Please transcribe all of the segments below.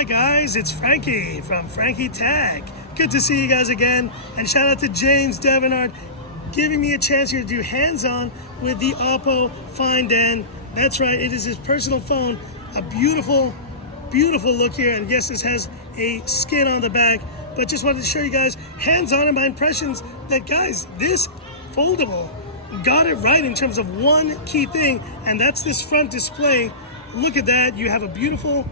Hi guys, it's Frankie from Frankie Tech. Good to see you guys again, and shout out to James Devinarde giving me a chance here to do hands-on with the OPPO Find N. That's right, it is his personal phone. A beautiful, beautiful look here, and yes, this has a skin on the back, but just wanted to show you guys hands-on and my impressions that, guys, this foldable got it right in terms of one key thing, and that's this front display. Look at that. You have a beautiful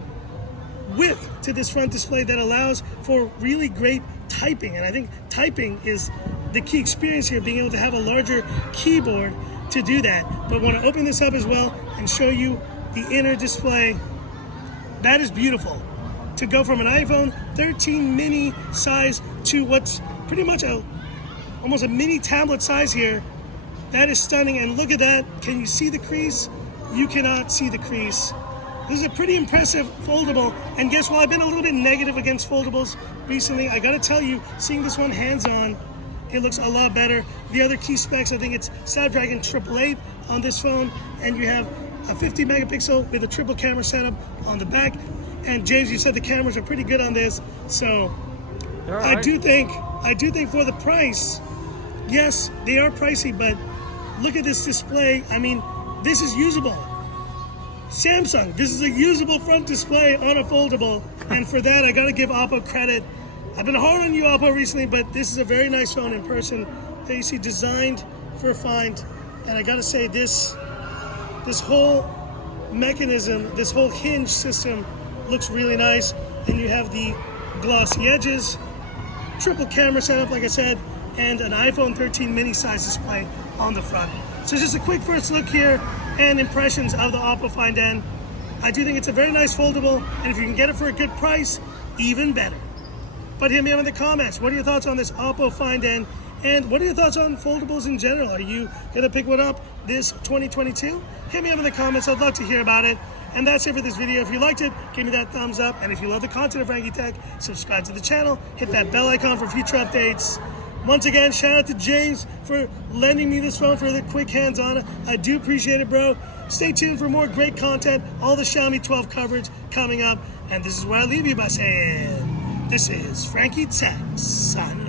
width to this front display that allows for really great typing, and I think typing is the key experience here, being able to have a larger keyboard to do that. But I want to open this up as well and show you the inner display. That is beautiful. To go from an iPhone 13 mini size to what's pretty much almost a mini tablet size here, that is stunning. And look at that. Can you see the crease? You cannot see the crease. This is a pretty impressive foldable, and guess what? I've been a little bit negative against foldables recently. I gotta tell you, seeing this one hands-on, it looks a lot better. The other key specs, I think it's Snapdragon 888 on this phone, and you have a 50 megapixel with a triple camera setup on the back. And James, you said the cameras are pretty good on this, so right. I do think for the price, yes, they are pricey, but look at this display. I mean, this is usable. Samsung, this is a usable front display on a foldable, and for that I gotta give OPPO credit. I've been hard on you, OPPO, recently, but this is a very nice phone in person that you see designed for Find, and I gotta say this whole mechanism, this whole hinge system looks really nice, and you have the glossy edges, triple camera setup like I said, and an iPhone 13 mini size display on the front. So just a quick first look here and impressions of the OPPO Find N. I do think it's a very nice foldable, and if you can get it for a good price, even better. But hit me up in the comments. What are your thoughts on this OPPO Find N? And what are your thoughts on foldables in general? Are you gonna pick one up this 2022? Hit me up in the comments, I'd love to hear about it. And that's it for this video. If you liked it, give me that thumbs up. And if you love the content of Frankie Tech, subscribe to the channel, hit that bell icon for future updates. Once again, shout out to James for lending me this phone for the quick hands-on. I do appreciate it, bro. Stay tuned for more great content, all the Xiaomi 12 coverage coming up. And this is where I leave you by saying, this is Frankie Tech signing